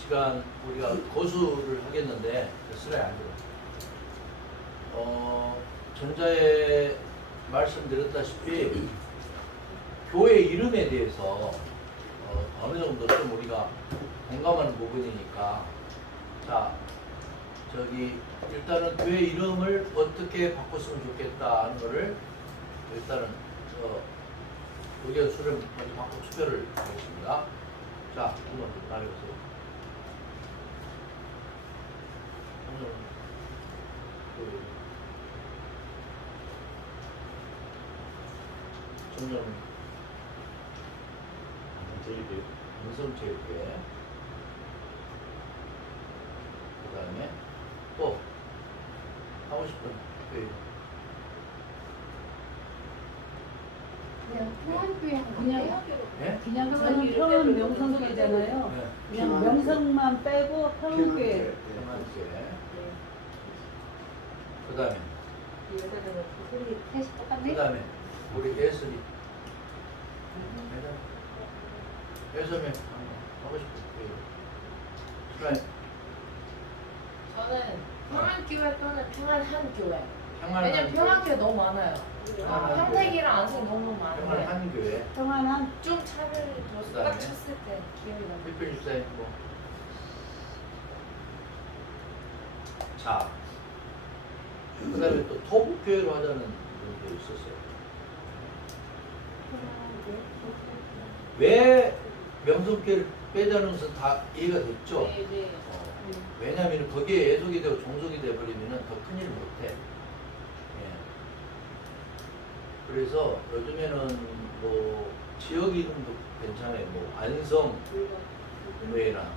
시간 우리가 고수를 하겠는데 슬라이드 안 들어. 전자에 말씀드렸다시피 교회 이름에 대해서 어느 정도 좀 우리가 공감하는 부분이니까 자 저기 일단은 교회 이름을 어떻게 바꿨으면 좋겠다 하는 거를 일단은 의견 수렴 먼저 바꿔 투표를 하겠습니다. 자, 한번 나눠보세요. 오늘 청년 문성체육회 그 다음에 또 하고 싶은 교회 그냥 평안교회 그냥 네? 그냥 저는 평안 명성교회잖아요. 네. 그냥 명성만 빼고 평안교회. 평안교회 그 다음에 우리 셋이 똑같네? 그 다음에 우리 예술이 예술이 하고 싶은 교회 저는 평안교회 또는 평안한교회. 평안한 왜냐면 평안교회 너무 많아요. 평안한 평택이랑 안성이 너무 많은데 평안한 교회 평안한 좀 차별을 줬어. 그다음에? 딱 쳤을 때 기억이 나요. 필필 주사님 뭐. 자, 그 다음에 또 토북교회로 하자는 분도 있었어요. 왜 명성교회를 빼자는 것은 다 이해가 됐죠? 네. 왜냐하면 거기에 예속이 되고 종속이 되어버리면 더 큰일을 못해. 예. 그래서 요즘에는 뭐 지역 이름도 괜찮아요. 뭐 안성 교회나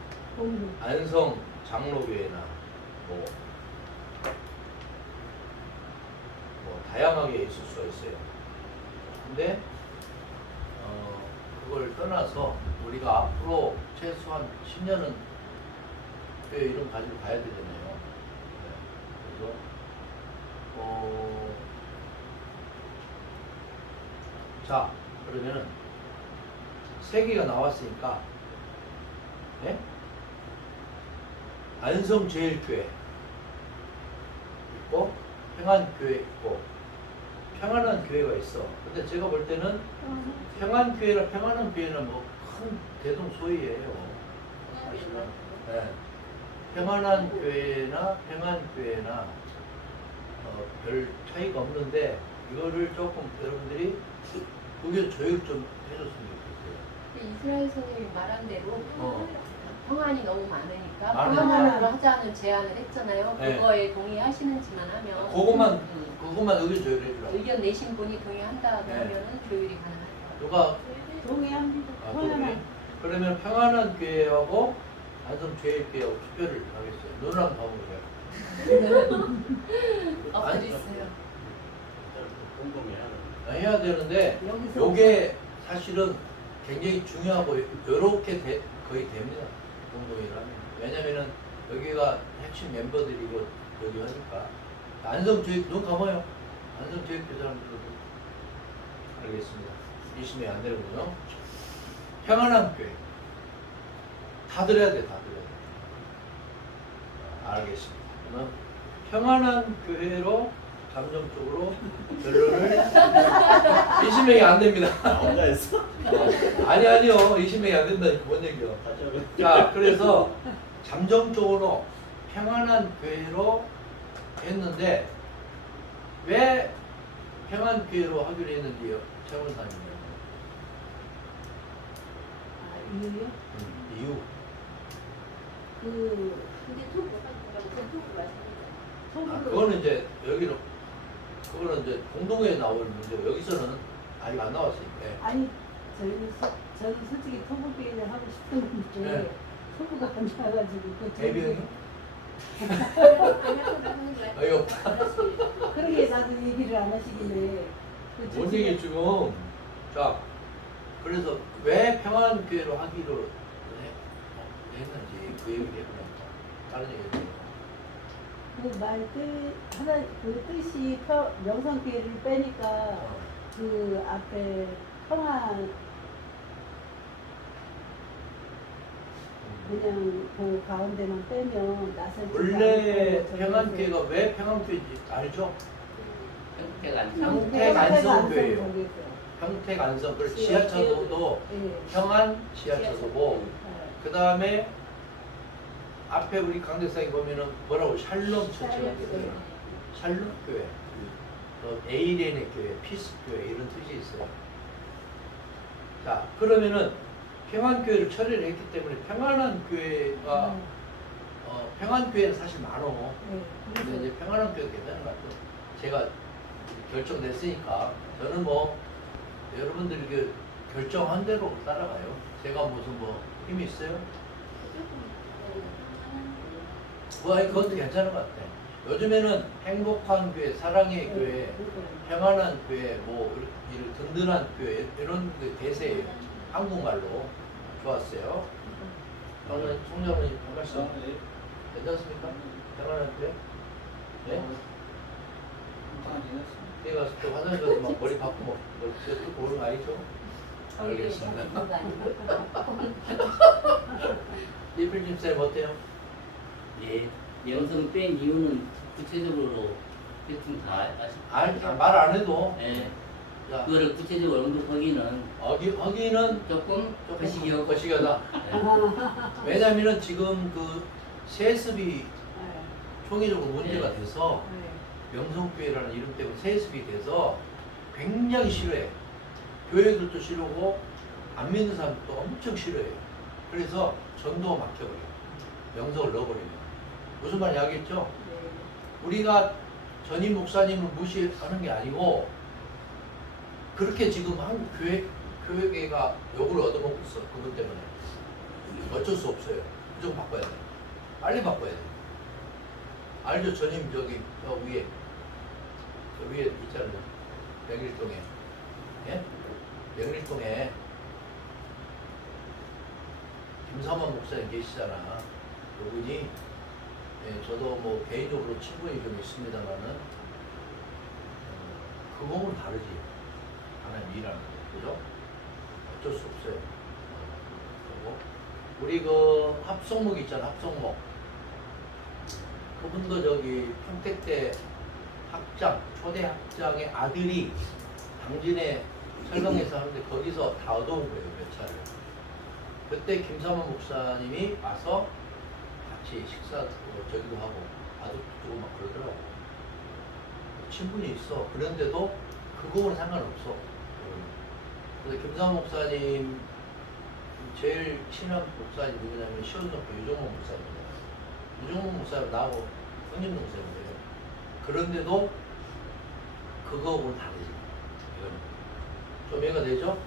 안성 장로교회나 뭐 다양하게 있을 수가 있어요. 근데 그걸 떠나서 우리가 앞으로 최소한 10년은 교회 이름 가지고 가야 되잖아요. 네. 그래서 자 그러면은 세 개가 나왔으니까 네? 안성제일교회 있고 평안교회 있고 평안한 교회가 있어. 근데 제가 볼 때는 평안교회나 평안한 교회는 뭐 큰 대동소이예요. 사실은. 네. 평안한 교회나 평안교회나 별 차이가 없는데 이거를 조금 여러분들이 의견 조율 좀 해줬으면 좋겠어요. 이스라엘 선생님이 말한 대로 평안이 너무 많으니까 많으니까. 평안으로 하자는 제안을 했잖아요. 네. 그거에 동의하시는지만 하면 그것만 의견 조율해 주라고. 의견 내신 분이 동의한다 네. 그러면은 조율이 가능할 누가 동의합니다. 동의? 평안한. 그러면 평안한 교회하고 안성제일교회하고 투표를 하겠어요. 누나랑 가보세요. 엎드리세요. 해야 되는데 여기서 요게 사실은 굉장히 중요하고 요렇게 거의 됩니다. 공동이라면. 왜냐면은 여기가 핵심 멤버들이고 여기 하니까 안성제일 눈 감아요. 안성제일교 사람들도 알겠습니다. 20명이 안 되는군요. 평안한 교회 다 들어야 돼. 다 들어야 돼. 알겠습니다. 그러면 평안한 교회로 감정적으로 결론을 20명이 안 됩니다. 혼자 했어? 아니요 20명이 안 된다니까 뭔 얘기야. 자 그래서 잠정적으로 평안한 교회로 했는데 왜 평안 교회로 하기로 했는지요? 최원사님 이유요? 이유. 근데 그거는 이제 여기로 그거는 이제 공동회에 나올 문제고 여기서는 아직 안 나왔으니까. 아니 저는 솔직히 토목교회를 하고 싶은 건데 네. 토부가 안 나와가지고 그 대비형이? 어이없다. 그러게 나도 얘기를 안 하시길래 뭔 얘기 지금. 자 그래서 왜 평안교회로 하기로 했는지 그 얘기를 해보면 다른 얘기를 그 뜻이 명성교회를 빼니까 그 앞에 평안 그 그냥 그 가운데만 빼면 낯설지 원래 않고 평안교회가 왜 평안교회인지 알죠? 평택 안 평택 안성교회예요. 거기서. 평택 안성, 그리고 지하철도도 예. 평안 지하철도고, 그 다음에 앞에 우리 강대상에 보면은 뭐라고 샬롬 처치가 있어요. 샬롬 교회, 또 에이렌의 교회, 피스 교회 이런 뜻이 있어요. 자, 그러면은 평안교회를 처리를 했기 때문에 평안한 교회가 평안 교회는 사실 많어. 근데 이제 평안한 교회 괜찮은 것 같아요. 제가 결정됐으니까 저는 뭐 여러분들이 그 결정한 대로 따라가요. 제가 무슨 뭐 힘이 있어요? 뭐 아니, 그것도 괜찮은 것 같아. 요즘에는 행복한 교회, 사랑의 교회, 평안한 교회, 뭐 이런 든든한 교회 이런 그 대세예요. 한국말로 좋았어요. 오늘 총장님 한 말씀 괜찮습니까? 평안한 교회? 네? 내가 또 화장실 가서 막 머리 박고 뭐 뜯고 오는 거 아니죠? 알겠습니다. 이필님 쌤 어때요? 예, 영성 뺀 이유는 구체적으로 대충 다 아시죠? 말 안 해도 예, 자, 그거를 구체적으로 언급하기는 어기는 조금 거시기하다. 거시기하다. 예. 왜냐면은 지금 그 세습이 총회적으로 문제가 돼서 명성교회라는 이름 때문에 세습이 돼서 굉장히 싫어해. 교회들도 싫어하고 안 믿는 사람도 엄청 싫어해요. 그래서 전도가 막혀버려요. 명성을 넣어버리면. 무슨 말인지 알겠죠? 우리가 전임 목사님을 무시하는 게 아니고 그렇게 지금 한국 교회가 욕을 얻어먹고 있어. 그분 때문에. 어쩔 수 없어요. 무조건 바꿔야 돼. 빨리 바꿔야 돼. 알죠? 전임 저기 저 위에 있잖아요. 명일동에. 예? 명일동에 김사만 목사님 계시잖아. 그분이 저도 뭐 개인적으로 친분이 좀 있습니다만은 그 몸은 다르지. 하나님 일하는 거. 그죠? 어쩔 수 없어요. 그리고 우리 그 합성목 있잖아. 합성목. 그분도 저기 평택대 학장, 초대 학장의 아들이 당진에 철강에서 하는데 거기서 다 얻어온 거예요, 몇 차를. 그때 김사만 목사님이 와서 같이 식사 저기도 하고 아들도 주고 막 그러더라고. 친분이 있어. 그런데도 그거는 상관없어. 그래서 김사만 목사님 제일 친한 목사님 누구냐면 시원동교 유종목 목사님입니다. 유종목 목사님 나하고 형님 동생이에요. 그런데도 그거하고는 다르지. 이거는 좀 이해가 되죠?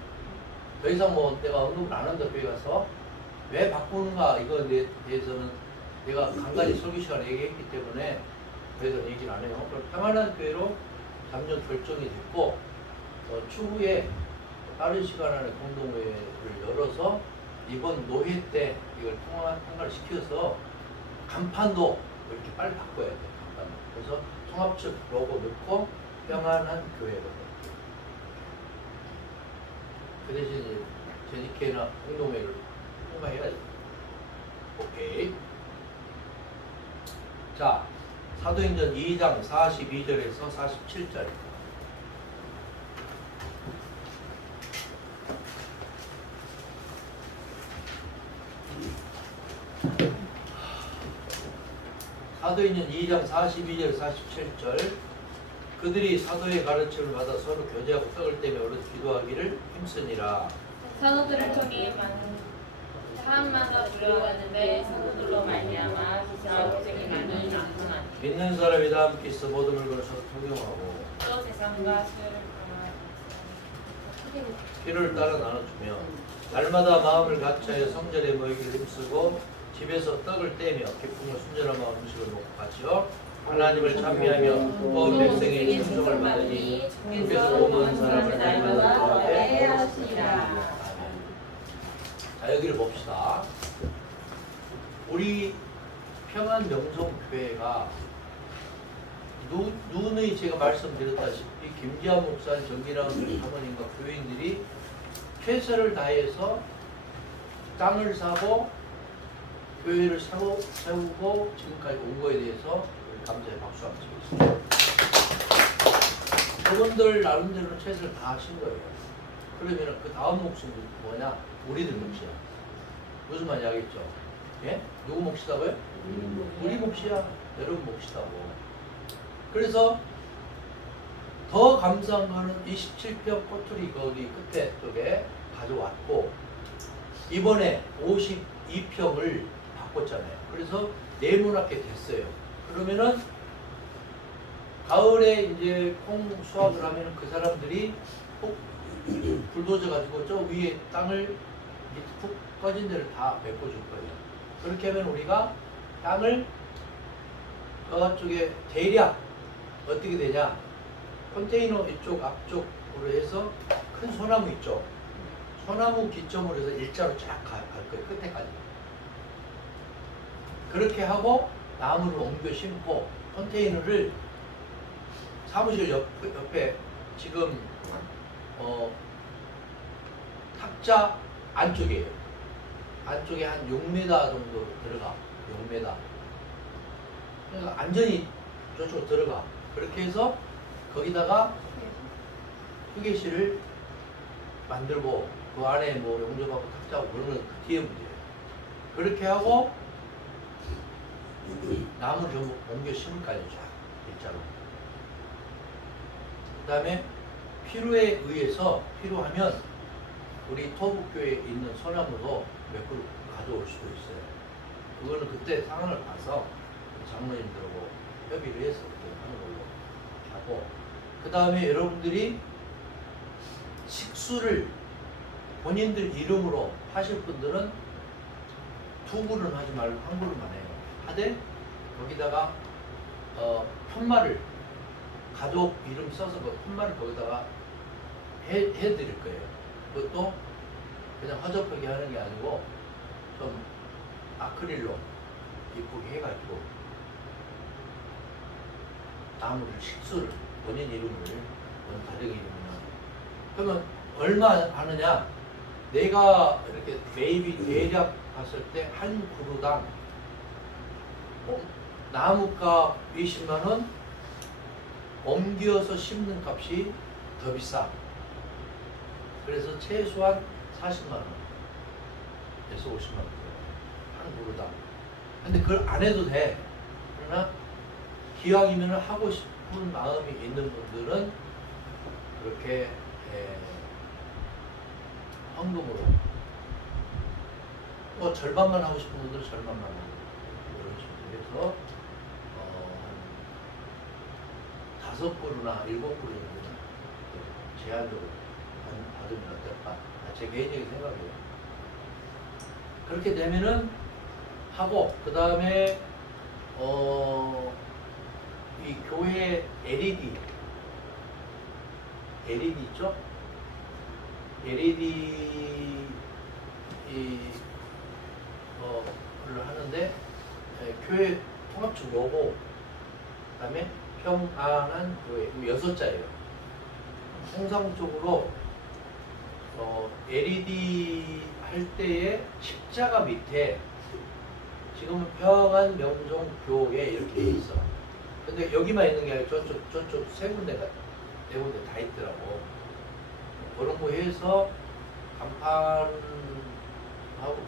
더 이상 뭐 내가 언급을 안 한다 교회 가서 왜 바꾸는가 이거에 대해서는 내가 간간히 설교 시간에 얘기했기 때문에 더 이상 얘기를 안 해요. 그럼 평안한 교회로 잠정 결정이 됐고 추후에 빠른 시간 안에 공동회를 열어서 이번 노회 때 이걸 통과를 시켜서 간판도 이렇게 빨리 바꿔야 돼. 간판. 그래서 통합측 로고 넣고 평안한 교회거든. 그 대신 이제 제니케나 공동회를 통과해야지. 오케이. 자, 사도행전 2장 42절에서 47절. 사도행전 2장 42절 47절. 그들이 사도의 가르침을 받아 서로 교제하고 떡을 떼며 어려 기도하기를 힘쓰니라. 사도들을 통해 많은 사람마다 불려왔는데 사도들로 말미암아 기사와 고생이 많이 났구나. 믿는 사람이 다 함께 있어 모든 물건을 서로 통용하고 또 세상과 수요를 피를 따라 나눠주며 날마다 마음을 같이하여 성전에 모이기를 힘쓰고 집에서 떡을 떼며 기쁨과 순전한 마음 음식을 먹고 같이요 하나님을 찬미하며 온 백성의 충성을 받으니 주께서 오만 사람을 날마다 더하게 하시리라. 자, 여기를 봅시다. 우리 평안 명성교회가 누누이 제가 말씀드렸다시피 김지한 목사님, 정기랑 사모님과 교인들이 최선을 다해서 땅을 사고 교회를 세우고 지금까지 온 거에 대해서 감사의 박수 한번 치겠습니다. 그분들 나름대로 최선을 다하신 거예요. 그러면 그 다음 몫은 뭐냐? 우리들 몫이야. 무슨 말인지 알겠죠? 예? 누구 몫이다고요? 우리 몫이야. 여러분 몫이다고. 그래서 더 감사한 거는 27평 꼬투리 거기 끝에 쪽에 가져왔고 이번에 52평을 바꿨잖아요. 그래서 네모나게 됐어요. 그러면은 가을에 이제 콩 수확을 하면은 그 사람들이 꼭 불도저 가지고 저 위에 땅을 밑에 푹 꺼진 데를 다 메꿔줄 거예요. 그렇게 하면 우리가 땅을 저쪽에 대략 어떻게 되냐? 컨테이너 이쪽 앞쪽으로 해서 큰 소나무 있죠. 소나무 기점으로 해서 일자로 쫙 갈 거예요. 끝에까지. 그렇게 하고 나무를 옮겨 심고 컨테이너를 사무실 옆에 지금 탁자 안쪽이에요. 안쪽에 한 6m 정도 들어가. 6m. 그러니까 안전히 저쪽으로 들어가. 그렇게 해서 거기다가 휴게실을 만들고 그 안에 뭐 용접하고 탁자하고 그런 건 그 뒤에 문제예요. 그렇게 하고 나무를 좀 옮겨 심을까요? 쫙 일자로. 그 다음에 필요에 의해서 필요하면 우리 토북교회에 있는 소나무도 몇 그루 가져올 수도 있어요. 그거는 그때 상황을 봐서 장로님들하고 협의를 해서 그렇게 하는 걸로 하고, 그 다음에 여러분들이 식수를 본인들 이름으로 하실 분들은 2그루는 하지 말고 1그루만 해요. 하되 거기다가 편말을 가족 이름 써서 그 편말을 거기다가 해드릴 거예요. 그것도 그냥 허접하게 하는 게 아니고 좀 아크릴로 이쁘게 해가지고 나무를 식수를 본인 이름을 가족 이름이나 그러면 얼마 하느냐? 내가 이렇게 매입이 대략 봤을 때 한 그루당 나무값 20만원, 옮겨서 심는 값이 더 비싸. 그래서 최소한 40만원에서 50만원 한 그루당. 근데 그걸 안 해도 돼. 그러나 기왕이면 하고 싶은 마음이 있는 분들은 그렇게 헌금으로 뭐 절반만 하고 싶은 분들은 절반만 하고 이런 식으로 해서 한 5그루나 7그루 정도는 제한적으로 받으면 어떨까? 제 개인적인 생각이에요. 그렇게 되면은 하고 그 다음에 이 교회 LED 있죠? LED 를 하는데 교회 통합축 로고 그 다음에 평안한 교회 6자예요. 통상적으로 LED 할 때에 십자가 밑에 지금은 평안 명종 교회 이렇게 돼 있어. 근데 여기만 있는 게 아니라 저쪽 세 군데가 네 군데 다 있더라고. 그런 거 해서 간판하고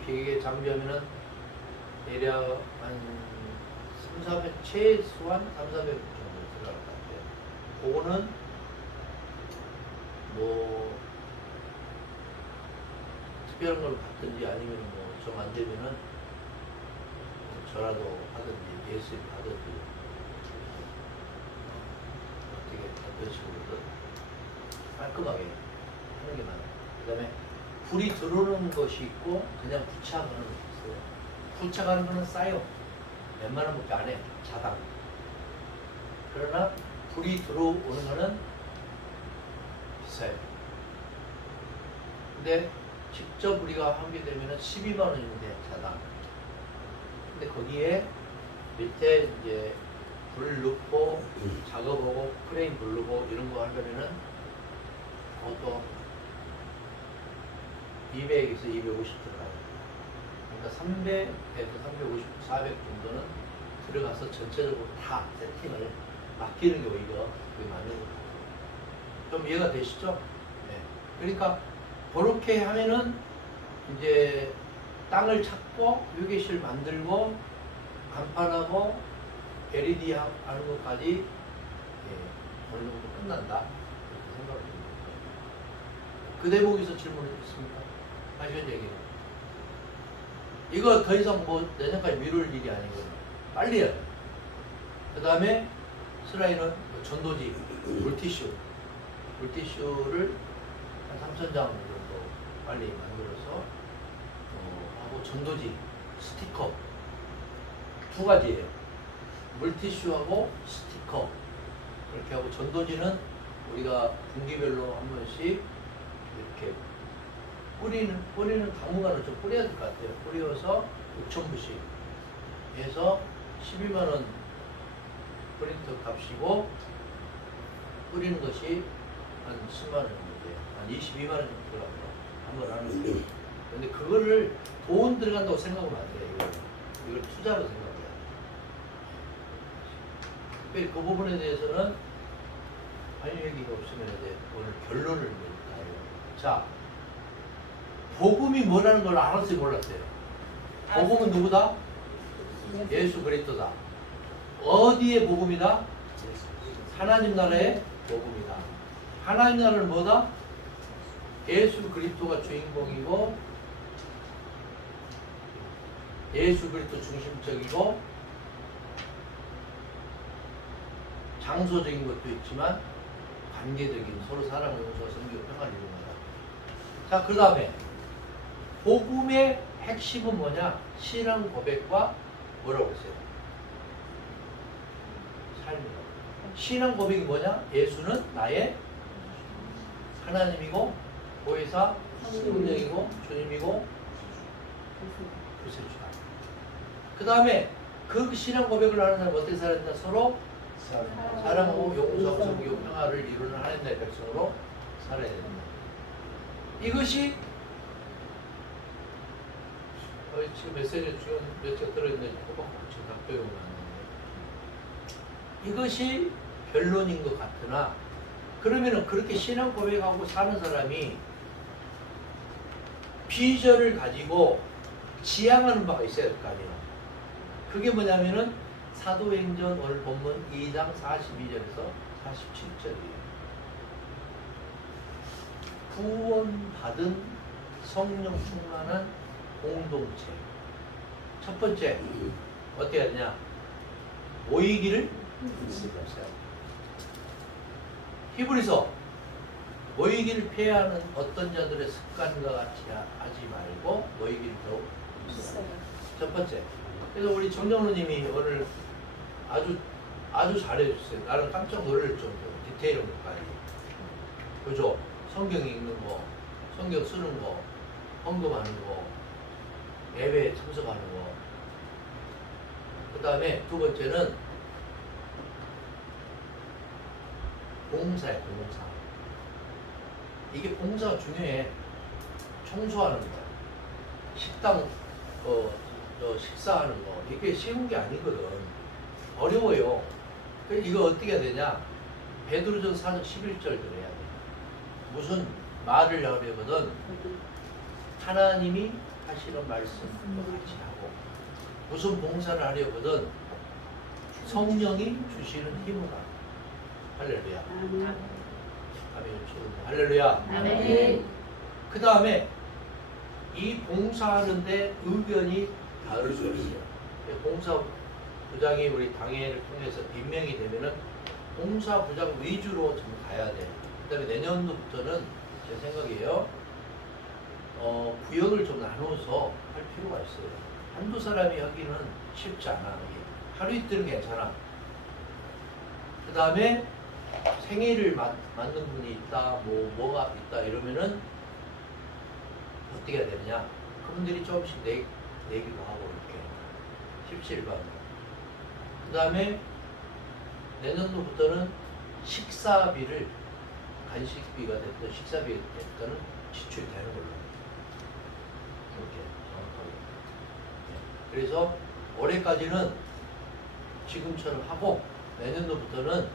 기계 장비하면은 대략 한 300, 최소한 300, 400 정도 들어갈 것 같아요. 그거는 뭐 특별한 걸 받든지 아니면 뭐 좀 안 되면은 저라도 하든지 예수님 하든지 어떻게 어떤 식으로든 깔끔하게 하는 게 나아요. 그 다음에 불이 들어오는 것이 있고 그냥 부착하는 것이 있어요. 부착하는 거는 싸요. 웬만한 것도 안 해. 자당. 그러나 불이 들어오는 거는 비싸요. 근데 직접 우리가 하게 되면 12만 원인데 자당. 근데 거기에 밑에 이제 불 넣고 작업하고 크레인 부르고 이런 거 하려면은 그것도 200에서 250 들어가요. 그러니까 300에서 350, 400 정도는 들어가서 전체적으로 다 세팅을 맡기는 게 오히려 그게 맞는 것 같아요. 좀 이해가 되시죠? 네. 그러니까 그렇게 하면은 이제 땅을 찾고 유기실 만들고 간판하고 LED 하는 것까지 어느 정도 끝난다 이렇게 생각을 합니다. 그 대목에서 질문을 했습니까? 하시는 얘기는 이거 더 이상 뭐 내년까지 미룰 일이 아니거든요. 빨리 해야 돼요. 그 다음에 슬라이는 전도지 물티슈를 한 3,000장 정도 빨리 만들어서 하고 전도지 스티커 두 가지예요. 물티슈하고 스티커 이렇게 하고 전도지는 우리가 분기별로 한 번씩 이렇게 뿌리는 당분간은 좀 뿌려야 될 것 같아요. 뿌려서 6,000부씩 해서 12만원 프린터 값이고 뿌리는 것이 한 10만원 정도 돼요. 한 22만원 정도 들어갑니다. 한번 하는 거. 근데 그거를 돈 들어간다고 생각하면 안 돼요. 이걸 투자로 생각해야 돼요. 특별히 그 부분에 대해서는 할 얘기가 없으면 이제 오늘 결론을 내릴까요? 자, 복음이 뭐라는 걸 알았어요, 몰랐어요? 복음은 누구다? 예수 그리스도다. 어디의 복음이다? 하나님 나라의 복음이다. 하나님 나라는 뭐다? 예수 그리스도가 주인공이고 예수 그리스도 중심적이고 장소적인 것도 있지만 관계적인 서로 사랑, 용서, 성교, 평화를 이루는다. 자, 그 다음에 복음의 핵심은 뭐냐? 신앙 고백과 뭐라고 했어요? 삶이라고. 신앙 고백이 뭐냐? 예수는 나의 하나님이고 보혜사, 성령이고 주님이고 구세주다. 그 다음에 그 신앙 고백을 하는 사람 어떻게 살아야 된다? 서로 사랑하고 용서, 성교, 평화를 이루는 하나님의 백성으로 살아야 된다. 이것이 지금 메시지 지금 몇 개 들어있는데 지금 답변이 왔는데 이것이 결론인 것 같으나 그러면은 그렇게 신앙 고백하고 사는 사람이 비전을 가지고 지향하는 바가 있어야 될 거 아니에요. 그게 뭐냐면은 사도행전 오늘 본문 2장 42절에서 47절이에요. 구원받은 성령 충만한 공동체. 첫 번째 어떻게 해야 되냐? 모이기를 했어요. 히브리서 모이기를 폐하는 어떤 자들의 습관과 같이 하지 말고 모이기를 더욱 있어요. 첫 번째. 그래서 우리 정정로님이 오늘 아주 잘해줬어요. 나는 깜짝 놀랄 정도로 디테일한 것까지. 그죠? 성경 읽는 거, 성경 쓰는 거, 헌금하는 거, 예배에 참석하는 거. 그 다음에 두 번째는 봉사야, 봉사. 이게 봉사가 중요해. 청소하는 거, 식당 식사하는 거, 이게 쉬운 게 아니거든. 어려워요. 그래서 이거 어떻게 해야 되냐? 베드로전 4장 11절 그래야 돼. 무슨 말을 하려거든 하나님이 하시는 말씀도 같이 하고, 무슨 봉사를 하려거든 성령이 주시는 힘으로. 할렐루야. 아멘. 할렐루야. 아멘. 그 다음에 이 봉사하는데 의견이 다를 수 있어요. 봉사 부장이 우리 당회를 통해서 임명이 되면은 봉사 부장 위주로 좀 가야 돼. 그 다음에 내년도부터는 제 생각이에요. 구역을 좀 나눠서 할 필요가 있어요. 한두 사람이 하기는 쉽지 않아. 하루 이틀은 괜찮아. 그 다음에 생일을 맞는 분이 있다, 뭐가 있다 이러면은 어떻게 해야 되느냐? 그분들이 조금씩 내기도 하고 이렇게 십시일반. 그 다음에 내년도부터는 식사비를 간식비가 됐든 식사비가 됐든 지출이 되는 걸로. 이렇게 정확하게. 그래서 올해까지는 지금처럼 하고 내년도부터는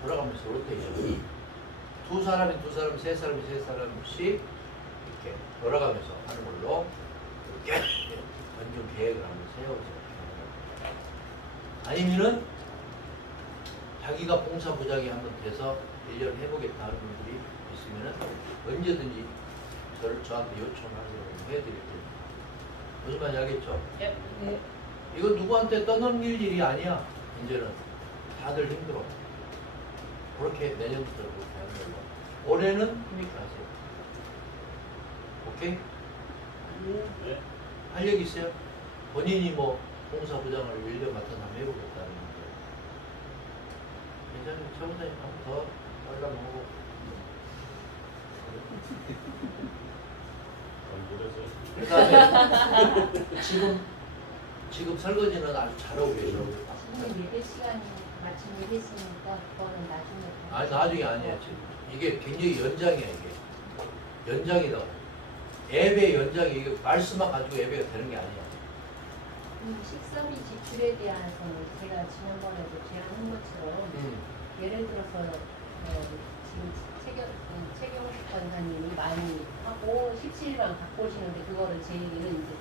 돌아가면서 로테이션 두 사람이, 세 사람이, 세 사람씩 이렇게 돌아가면서 하는 걸로 이렇게 완전 계획을 한번 세워서 아니면은 자기가 봉사부장이 한번 돼서 1년 해보겠다 하는 분들이 있으면은 언제든지 저한테 요청하시면 해드릴게요. 무슨 말인지 알겠죠? 예. 네. 이거 누구한테 떠넘길 일이 아니야. 이제는 다들 힘들어. 그렇게 내년부터 그렇게 하는 걸로. 올해는 힘있게 하세요. 오케이? 네. 할 얘기 있어요? 본인이 뭐 봉사부장을 1년 맡아서 한번 해보겠다는 건데. 괜찮아요. 차부장님 한번 더 잘라먹고. 그 다음에 지금 설거지는 아주 잘하고 계셔. 지금 예배 시간이 마침 예배했으니까 그거는 나중에. 아니 나중에 아니야 지금. 이게 굉장히 연장이야 이게. 연장이다. 예배 연장이 이게 말씀만 가지고 예배가 되는 게 아니야. 식사비 지출에 대해서 제가 지난번에도 제안한 것처럼 예를 들어서 지금 최경식 권사님이 많이 하고 17일만 갖고 오시는데 그거를 제 얘기는 이제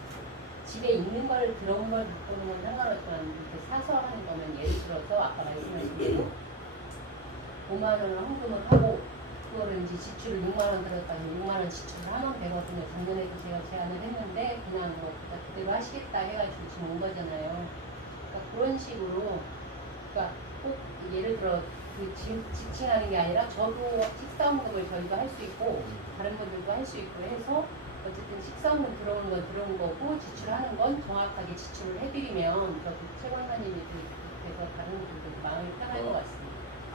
집에 있는 걸 들어온 걸 갖고 오는 건 상관없지만 이렇게 사서 하는 거면 예를 들어서 아까 말씀하신 대로 5만 원을 헌금을 하고 그거를 이제 지출을 6만 원 들었다면 6만 원 지출을 하면 되거든요. 작년에도 제가 제안을 했는데 그냥 뭐 그대로 하시겠다 해가지고 지금 온 거잖아요. 그러니까 그런 식으로 그러니까 꼭 예를 들어 그 지칭하는 게 아니라 저도 식사헌금을 저희도 할 수 있고 다른 분들도 할 수 있고 해서 어쨌든 식사헌금 들어오는 건 들어온 거고 지출하는 건 정확하게 지출을 해드리면 저도 최권사님이 그래서 다른 분들도 마음이 편할 것 같습니다.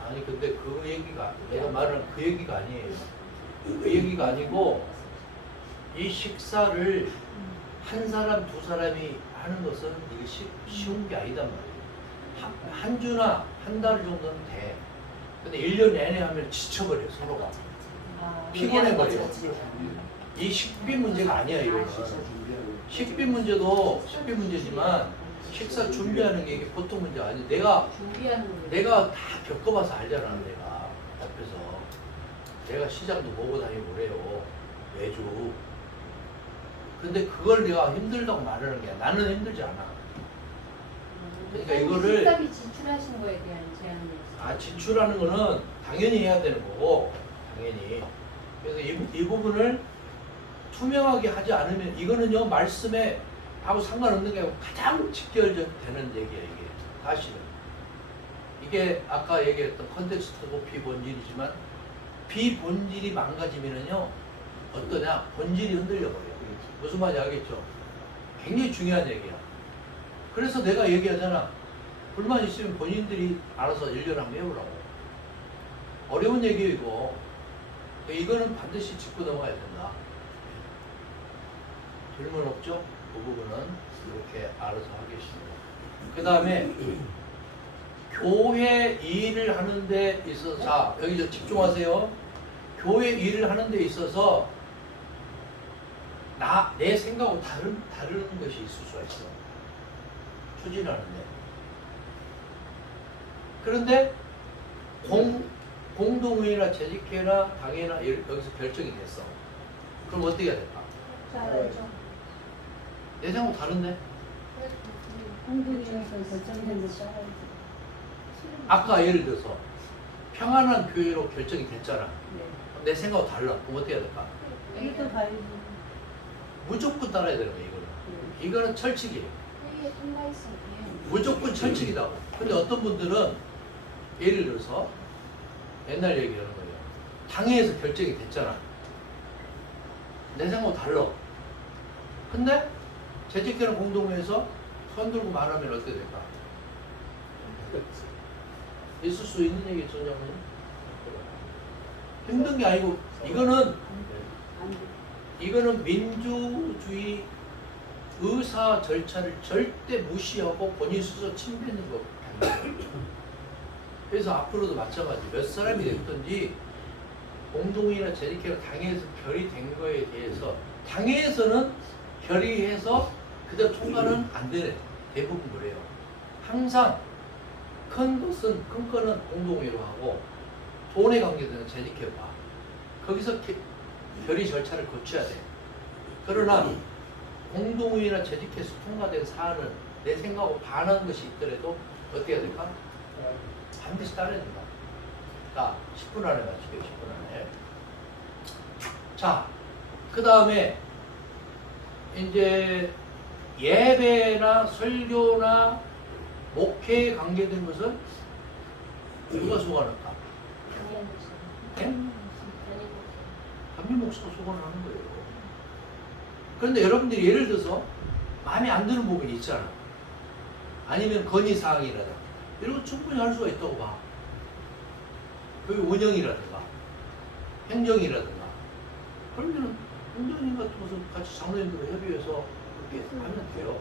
아니 근데 그 얘기가 내가 말하는 그 얘기가 아니에요. 그 얘기가 아니고 이 식사를 한 사람 두 사람이 하는 것은 이게 쉬운 게 아니단 말이에요. 한 주나 한 달 정도는 돼. 근데 1년 내내 하면 지쳐버려 서로가. 피곤해버려. 이 식비 문제가 아니야 이거는. 식비 문제도 식비 문제지만 식사 준비하는 게 이게 보통 문제가 아니야. 내가 다 겪어봐서 알잖아. 내가 앞에서 내가 시장도 보고 다니고 그래요 매주. 근데 그걸 내가 힘들다고 말하는 게 아니야. 나는 힘들지 않아. 그러니까 이거를 식사비 지출하신 거에 대한 제안이었어요. 지출하는 거는 당연히 해야 되는 거고 당연히. 그래서 이 부분을 투명하게 하지 않으면 이거는요 말씀에 하고 상관없는 게 가장 직결되는 얘기야 이게 사실은. 이게 아까 얘기했던 컨텍스트고 비본질이지만 비본질이 망가지면은요 어떠냐 본질이 흔들려 버려. 무슨 말인지 알겠죠? 굉장히 중요한 얘기야. 그래서 내가 얘기하잖아. 불만 있으면 본인들이 알아서 1년에 한번 해보라고. 어려운 얘기예요 이거. 이거는 반드시 짚고 넘어가야 된다. 질문 없죠? 그 부분은 이렇게 알아서 하겠습니다. 그 다음에 교회 일을 하는 데 있어서 자 여기 좀 집중하세요. 교회 일을 하는 데 있어서 내 생각하고 다른 것이 있을 수가 있어. 추진하는데. 그런데 공동회의나 재직회나 당회나 여기서 결정이 됐어. 그럼 어떻게 해야 될까? 내 생각 다른데? 한국에서 결정된 거 아까 예를 들어서 평안한 교회로 결정이 됐잖아. 네. 내 생각하고 달라. 그럼 어떻게 해야 될까? 이것도 봐야지. 무조건 따라야 되는 거야 이거는. 이거는 철칙이에요. 회의에 끝나 있으면 무조건 철칙이다. 근데 어떤 분들은 예를 들어서 옛날 얘기하는 거예요. 당회에서 결정이 됐잖아. 내 생각하고 달라. 근데 재직회는 공동회에서 손 들고 말하면 어떻게 될까? 있을 수 있는 얘기죠, 장모님. 힘든 게 아니고 이거는 민주주의 의사 절차를 절대 무시하고 본인 스스로 침뱉는 거. 그래서 앞으로도 마찬가지 몇 사람이 됐든지 공동회의나 재직회나 당회에서 결의된 거에 대해서 당회에서는 결의해서 그대로 통과는 안 되네. 대부분 그래요. 항상 큰 것은 큰 거는 공동회로 하고 돈에 관계되는 재직해봐. 거기서 결의 절차를 거쳐야 돼. 그러나 공동회의나 재직해서 통과된 사안은 내 생각하고 반하는 것이 있더라도 어떻게 해야 될까? 반드시 따라야 된다. 자, 10분 안에 맞추게요. 10분 안에. 자, 그 다음에 이제 예배나 설교나 목회에 관계된 것은 누가 소관할까? 네? 담임 목사가 소관을 하는 거예요. 그런데 여러분들이 예를 들어서 마음에 안 드는 부분이 있잖아. 아니면 건의사항이라든가 이런 거 충분히 할 수가 있다고 봐. 그게 운영이라든가 행정이라든가 그러면 행정인 같은 것은 같이 장로님들과 협의해서 그렇게 하면 돼요.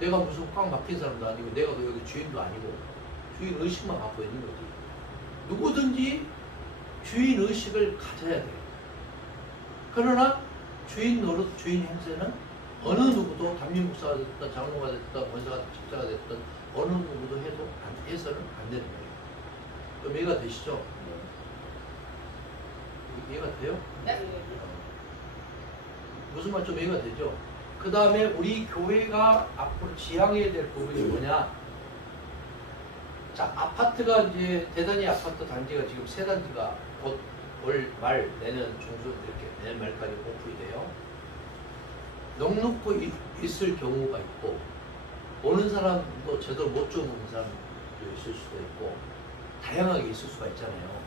내가 무슨 꽉 막힌 사람도 아니고 내가 여기 주인도 아니고 주인 의식만 갖고 있는 거지. 누구든지 주인 의식을 가져야 돼요. 그러나 주인 노릇, 주인 행세는 어느 누구도 담임 목사가 됐든 장로가 됐든 권사가 집사가 됐든 어느 누구도 해서는 안 되는 거예요. 좀 이해가 되시죠? 이해가 돼요? 네. 무슨 말 좀 이해가 되죠? 그 다음에 우리 교회가 앞으로 지향해야 될 부분이 뭐냐? 자, 아파트가 이제 대단히 아파트 단지가 지금 세 단지가 곧 올 말 내년 중순 이렇게 내년 말까지 오픈이 돼요. 넉넉고 있을 경우가 있고 오는 사람도 제대로 못 주는 사람도 있을 수도 있고 다양하게 있을 수가 있잖아요.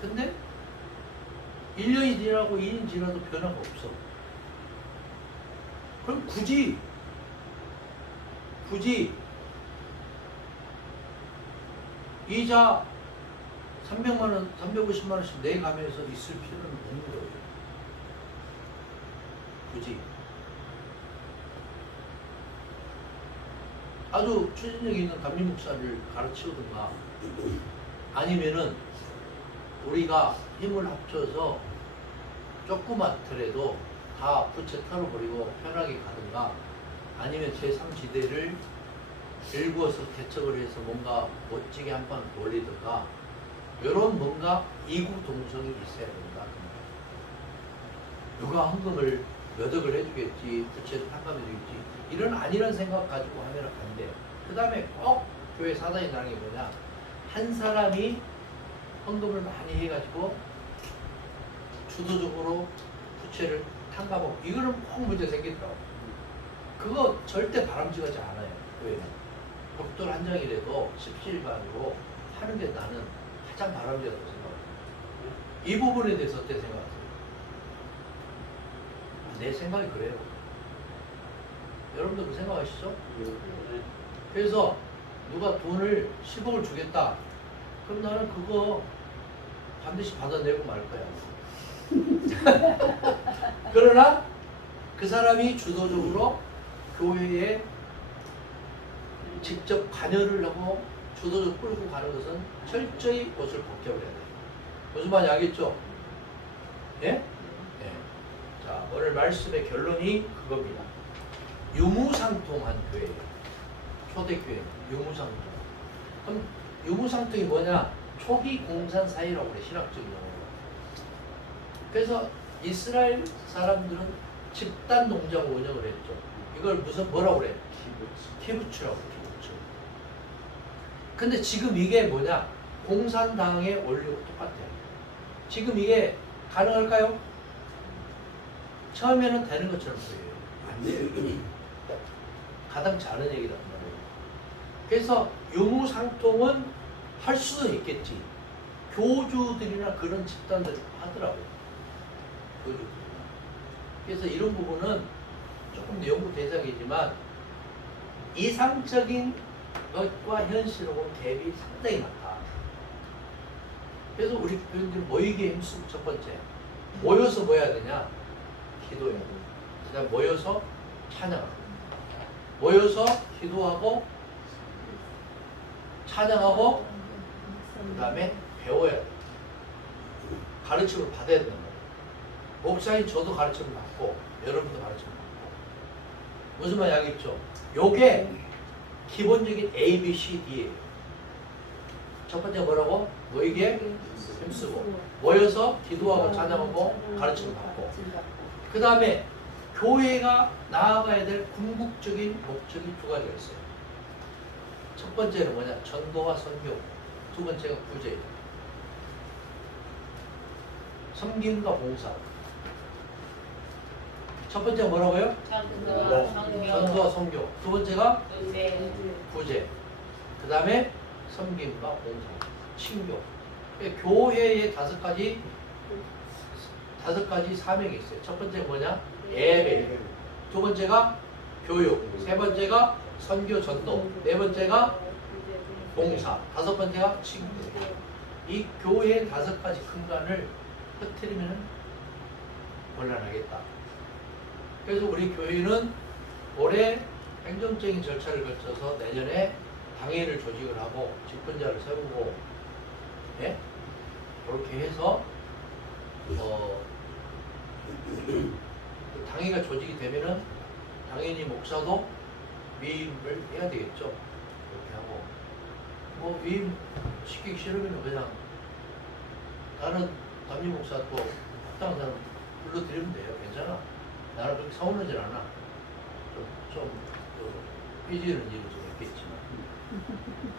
근데 1년이 지나고 2년 지나도 변화가 없어. 그럼 굳이 이자 300만 원, 350만 원씩 내가면서 있을 필요는 없는 거예요. 굳이. 아주 추진력 있는 담임 목사를 가르치든가 아니면은 우리가 힘을 합쳐서 조그맣더라도 다 부채 털어버리고 편하게 가든가 아니면 제3지대를 일구어서 개척을 해서 뭔가 멋지게 한 판 돌리든가 이런 뭔가 이구동성이 있어야 된다. 누가 헌금을 몇 억을 해주겠지, 부채를 탕감해주겠지 이런 아니란 생각 가지고 하면 안 돼요. 그 다음에 꼭 교회 사단이 나는 게 뭐냐, 한 사람이 헌금을 많이 해가지고 주도적으로 부채를 탕감하고 이거는 꼭 문제 생기더라고. 그거 절대 바람직하지 않아요. 교회는 벽돌 한 장이라도 십시일반으로 하는 게 나는 가장 바람직하다고 생각합니다. 이 부분에 대해서 어떻게 생각하세요? 내 생각이 그래요. 여러분들 그 생각하시죠? 그래서 누가 돈을 10억을 주겠다. 그럼 나는 그거 반드시 받아내고 말 거야. 그러나 그 사람이 주도적으로 교회에 직접 관여를 하고 주도적으로 끌고 가는 것은 철저히 옷을 벗겨버려야 돼요. 무슨 말인지 알겠죠? 예? 네? 자, 오늘 말씀의 결론이 그겁니다. 유무상통한 교회예요. 초대교회 유무상통. 그럼 유무상통이 뭐냐? 초기 공산 사회라고 그래, 신학적인 용어로. 그래서 이스라엘 사람들은 집단 농장을 운영을 했죠. 이걸 뭐라고 그래? 키부츠라고 그래, 키부츠. 근데 지금 이게 뭐냐? 공산당에 올리고 똑같아요. 지금 이게 가능할까요? 처음에는 되는 것처럼 보여요. 안 돼요. 가당치 않은 얘기란 말이에요. 그래서 유무상통은 할 수는 있겠지. 교주들이나 그런 집단들 하더라고요. 교주들이나. 그래서 이런 부분은 조금 더 연구 대상이지만 이상적인 것과 현실하고 갭이 상당히 많다. 그래서 우리 교인들 모이기에 힘쓰고 첫 번째 모여서 뭐 해야 되냐? 기도해야 돼. 그다음 모여서 찬양하고 모여서 기도하고 찬양하고 그 다음에 배워야 돼. 가르침을 받아야 된단 말이에요. 목사인 저도 가르침을 받고 여러분도 가르침을 받고 무슨 말인지 알겠죠? 요게 기본적인 A, B, C, D예요. 첫 번째 뭐라고? 너에게 힘쓰고 모여서 기도하고 찬양하고 가르침을 받고 그 다음에 교회가 나아가야 될 궁극적인 목적이 두 가지가 있어요. 첫 번째는 뭐냐? 전도와 선교. 두 번째가 구제예요. 섬김과 봉사. 첫 번째 뭐라고요? 전도와 선교. 두 번째가 구제. 그 다음에 섬김과 봉사, 친교. 그러니까 교회에 다섯 가지 사명이 있어요. 첫 번째 뭐냐? 예배. 두 번째가 교육. 세 번째가 선교 전도. 네 번째가 봉사. 다섯 번째가 친구. 이 교회의 다섯 가지 근간을 흐트리면 곤란하겠다. 그래서 우리 교회는 올해 행정적인 절차를 거쳐서 내년에 당회를 조직을 하고 집권자를 세우고, 예? 그렇게 해서 당회가 조직이 되면은 당연히 목사도 위임을 해야 되겠죠. 그렇게 하고 뭐 위임 시키기 싫으면 그냥 다른 담임 목사 또 합당한 사람 불러드리면 돼요. 괜찮아. 나는 그렇게 서운하진 않아. 좀 삐지는 일이 좀 있겠지만.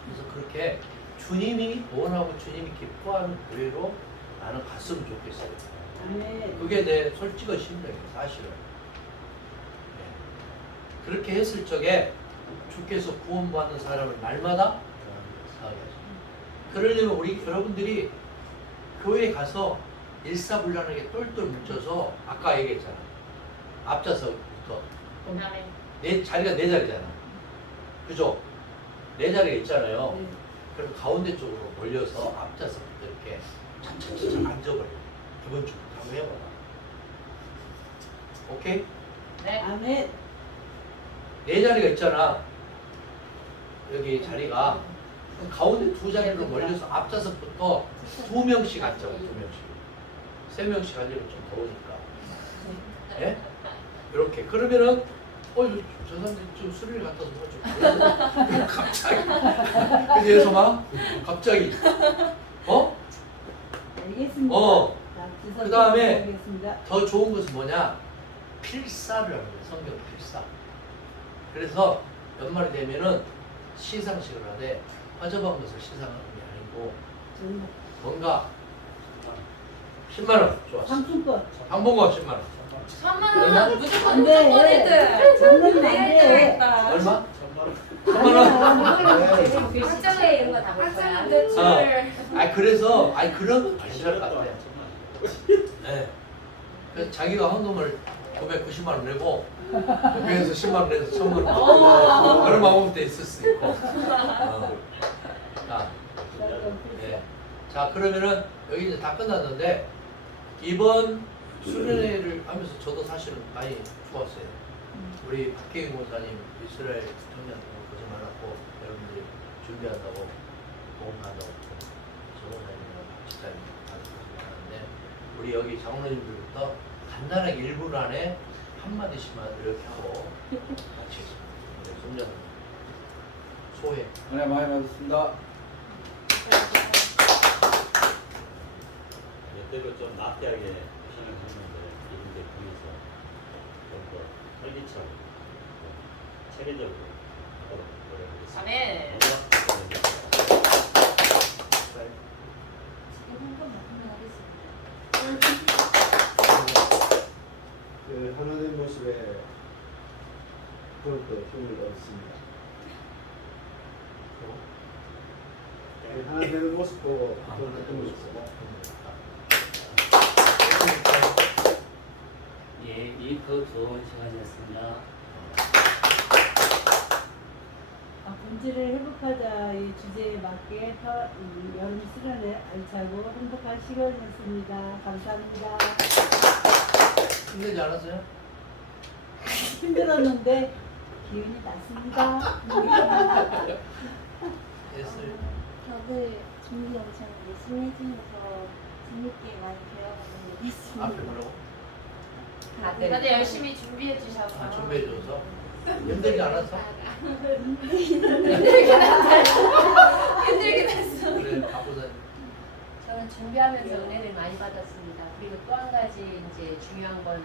그래서 그렇게 주님이 원하고 주님이 기뻐하는 교회로 나는 갔으면 좋겠어요. 아멘. 그게 내 솔직한 심정이에요, 사실은. 네. 그렇게 했을 적에 주께서 구원받는 사람을 날마다 사하게 하십니다. 그러려면 우리 여러분들이 교회에 가서 일사불란하게 똘똘 뭉쳐서 아까 얘기했잖아. 앞좌석부터 내 자리가 내 자리잖아. 그죠? 내 자리가 있잖아요. 네. 그럼 가운데 쪽으로 몰려서 앞좌석부터 이렇게 천천히 앉아버려. 이번 주부터 한번 해봐라. 오케이? 네. 아멘. 네 자리가 있잖아. 여기 자리가 가운데 두 자리로 몰려서 앞좌석부터 2명씩 앉자고. 2명씩. 3명씩 앉으면 좀 더우니까. 예? 이렇게. 그러면은 저 사람들이 좀 술을 갖다 줘서 좀 갑자기 그래서 막 갑자기 알겠습니다. 자, 주소 그 다음에 하겠습니다. 더 좋은 것은 뭐냐? 필사를 하는 거예요. 성경 필사. 그래서 연말이 되면은 시상식을 하되 화저방 것을 시상하는 게 아니고 저는 뭔가 10만 원 좋았어. 상품권. 항공권 10만 원. 3만 원 무조건 안 돼. 무조건 1등. 장난은 안 돼. 얼마? 3만 원. 학장에 이런 거 다 볼 거야. 학생 대출을. 그래서 그런 건 괜찮을 것 같아. 네. 그래서 자기가 헌금을 990만 원 내고 교회에서 10만 원 내서 1000만 원 그런 마음도 있을 수 있고. 자, 네. 자 그러면은 여기 이제 다 끝났는데 이번 수련회를 하면서 저도 사실은 많이 좋았어요. 우리 박혜인 권사님 이스라엘 청년한테 고생 많았고 여러분들이 준비한다고 도움 받아고 전원사님이랑 박지사님 다들 고생 많았는데 우리 여기 장로님들부터 간단하게 1분 안에 한마디씩만 이렇게 하고 마치겠습니다. 네, 손자분 소회. 은혜 많이 받았습니다. 때로 좀 나태하게 진행했는데 이분들 통해서 좀 더 활기차고 체계적으로 하도록 노력하겠습니다. 아멘. 그 하나님 모습에 더욱더 힘을 얻습니다. 하나 되는 모습 보고 또 어떤 모습 예, 더 좋은 시간이었습니다. 본질을 회복하자 이 주제에 맞게 여름 수련회 알차고 행복한 시간이었습니다. 감사합니다. 힘들지 않았어요? 힘들었는데 기운이 났습니다. 됐어요. 다들 준비 엄청 열심히 해주셔서 재밌게 많이 배워가는 것 앞에 같습니다. 뭐라고? 다들 열심히 준비해 주셔서 준비해줘서 힘들지 않았어? 힘들긴 했어. 그래 바쁘다. 저는 준비하면서 은혜를 많이 받았습니다. 그리고 또 한 가지 이제 중요한 거는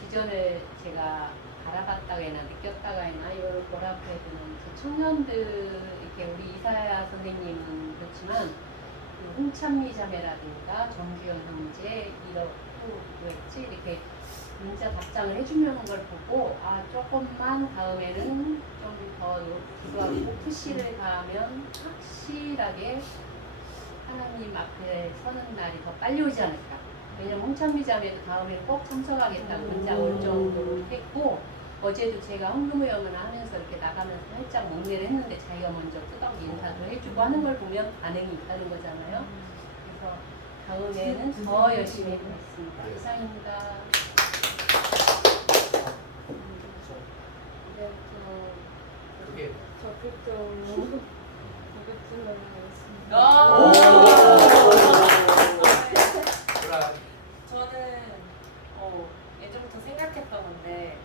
기존에 제가 바라봤다거나 느꼈다거나 이걸 뭐라고 해야 되나 이제 청년들 이렇게 우리 이사야 선생님은 그렇지만 그 홍찬미 자매라든가 정규현 형제 뭐였지 이렇게 문자 답장을 해주려는 걸 보고 아 조금만 다음에는 좀 더 기도하고 푸시를 가하면 확실하게 하나님 앞에 서는 날이 더 빨리 오지 않을까. 왜냐면 홍찬미 자매도 다음에 꼭 참석하겠다고 문자 올 정도로 했고 어제도 제가 헌금의원을 하면서 이렇게 나가면서 살짝 목례를 했는데 자기가 먼저 끄덕 인사도 해주고 하는 걸 보면 반응이 있다는 거잖아요. 그래서 다음에는 더 열심히 해보겠습니다. 이상입니다. 네, 그게 적극적으로 자격증을 하겠습니다. 그래. 저는 예전부터 생각했던 건데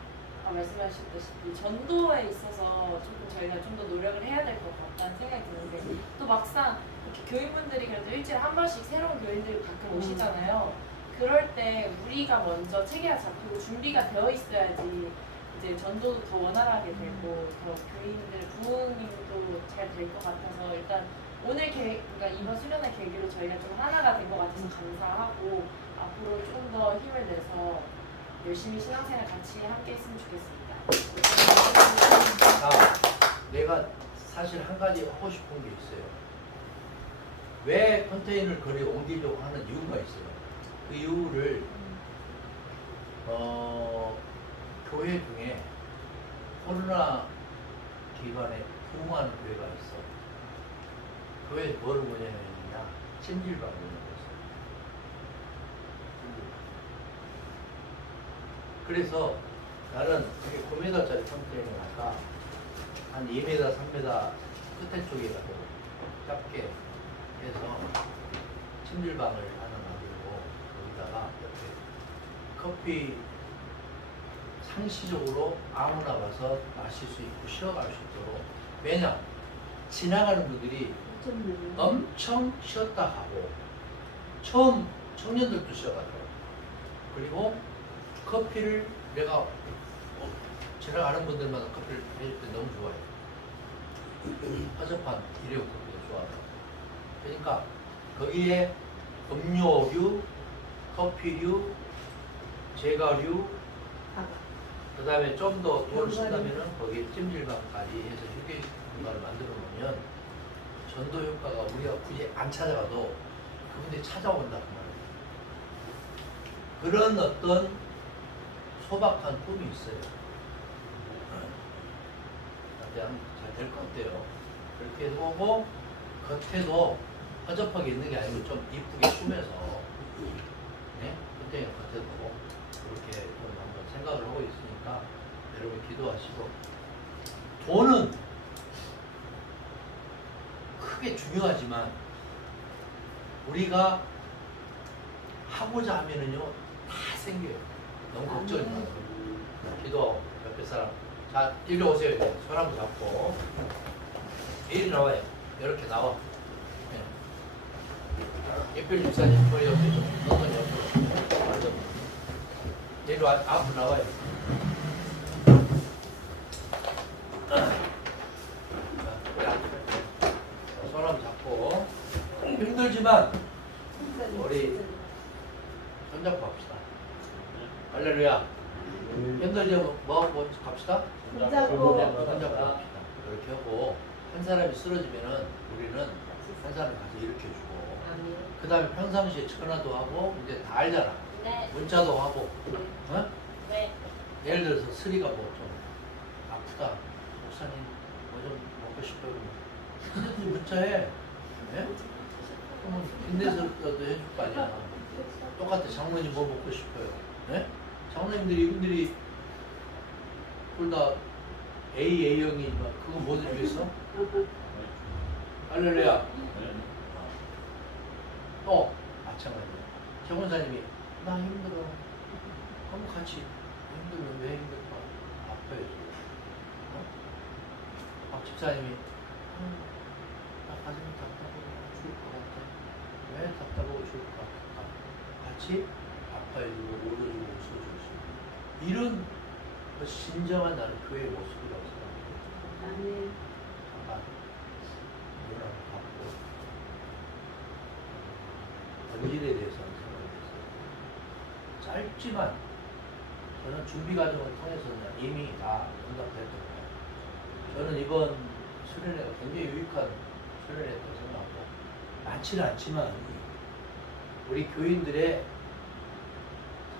말씀하셨다시피 전도에 있어서 조금 저희가 좀 더 노력을 해야 될 것 같다는 생각이 드는데 또 막상 이렇게 교인분들이 그래도 일주일에 한 번씩 새로운 교인들이 가끔 오시잖아요. 그럴 때 우리가 먼저 체계가 잡히고 준비가 되어 있어야지 이제 전도도 더 원활하게 되고 더 교인들 부흥도 잘 될 것 같아서 일단 오늘 그러니까 이번 수련회 계기로 저희가 좀 하나가 된 것 같아서 감사하고 앞으로 좀 더 힘을 내서 열심히 신앙생활 같이 함께 했으면 좋겠습니다. 자, 내가 사실 한 가지 하고 싶은 게 있어요. 왜 컨테이너를 거리 옮기려고 하는 이유가 있어요. 그 이유를 교회 중에 코로나 기간에 부흥하는 교회가 있어. 교회 뭐를 운영했느냐? 찜질방 운영했어요. 그래서 나는 그게 9m짜리 컨테이너를 할까? 한 2m, 3m 끝에 쪽에 가서 짧게 해서 찜질방을 하나 만들고 거기다가 이렇게 커피 상시적으로 아무나 와서 마실 수 있고 쉬어갈 수 있도록. 왜냐? 지나가는 분들이 엄청 쉬었다 가고 처음 청년들도 쉬어가더라고. 그리고 커피를 내가 지나가는 분들마다 커피를 해줄 때 너무 좋아요. 허접한 일회용 커피도 좋아하고. 그러니까 거기에 음료류, 커피류, 제과류, 그 다음에 좀 더 돈을 쓴다면은 거기에 찜질방까지 해서 휴게 공간을 만들어 놓으면 전도 효과가 우리가 굳이 안 찾아가도 그분들이 찾아온다 그 말이에요. 그런 어떤 소박한 꿈이 있어요. 잘 될 것 같아요. 그렇게 해보고 겉에도 허접하게 있는 게 아니고 좀 이쁘게 꾸며서 네? 컨테이너 겉에도 그렇게 좀 한번 생각을 하고 있으니까 여러분 기도하시고 돈은 크게 중요하지만 우리가 하고자 하면은요 다 생겨요. 너무 걱정이 많아요. 기도 옆에 사람 자 이리 오세요. 이제 손 한번 잡고 이리 나와요. 이렇게 나와. 예필 집사님 저희 옆에 좀 너는 옆으로 맞아. 이리 와 앞으로 나와요. 손 한번 잡고 힘들지만 우리 손잡고 갑시다. 할렐루야. 힘들지만 뭐하고 갑시다. 손잡고 손잡고 갑시다. 이렇게 하고 한 사람이 쓰러지면은 우리는 한 사람 가서 일으켜주고 그 다음에 평상시에 전화도 하고 이제 다 알잖아. 네. 문자도 하고 어? 네. 예를 들어서 스리가 뭐 좀 아프다. 목사님 뭐 좀 먹고 싶어요. 근데 문자해. 네? 그러면 빈내서라도 해줄 거 아니야. 똑같아. 장로님 뭐 먹고 싶어요. 네? 장로님들이 이분들이 둘 다 A형이 막 그거 뭐 드리겠어? 할렐루야. 또 마찬가지야. 최권사님이 나 힘들어. 그럼 같이 힘들면 왜 힘들까? 아파요. 집사님이 나 가슴이 답답하고 죽을 것 같아. 왜 답답하고 죽을 것 같아? 같이 아파해주고 울어주고 웃어주고 이런 진정한 나는 교회의 모습이라고 생각해요. 나는 잠깐 누나를 갖고 본질에 대해서 생각을 했어요. 짧지만 저는 준비 과정을 통해서는 이미 다 응답했던 거예요. 저는 이번 수련회가 굉장히 유익한 수련회였다고 생각하고 많지는 않지만 우리 교인들의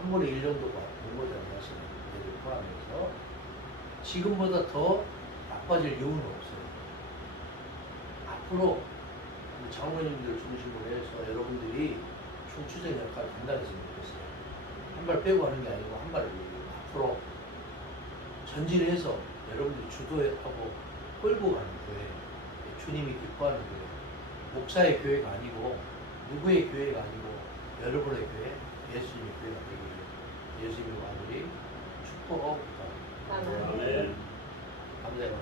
3분의 1 정도가 공모전을 하시는 분들을 포함해서 지금보다 더 나빠질 이유는 없어요. 앞으로 우리 장로님들 중심으로 해서 여러분들이 중추적 역할을 감당했으면 좋겠어요. 한 발 빼고 하는 게 아니고 한 발을 앞으로 전진을 해서 여러분들이 주도하고 끌고 가는 교회, 주님이 기뻐하는 교회, 목사의 교회가 아니고 누구의 교회가 아니고 여러분의 교회, 예수님의 교회가 되기를 예수님의 아들이 축복하고 아멘. 아멘. 감사합니다.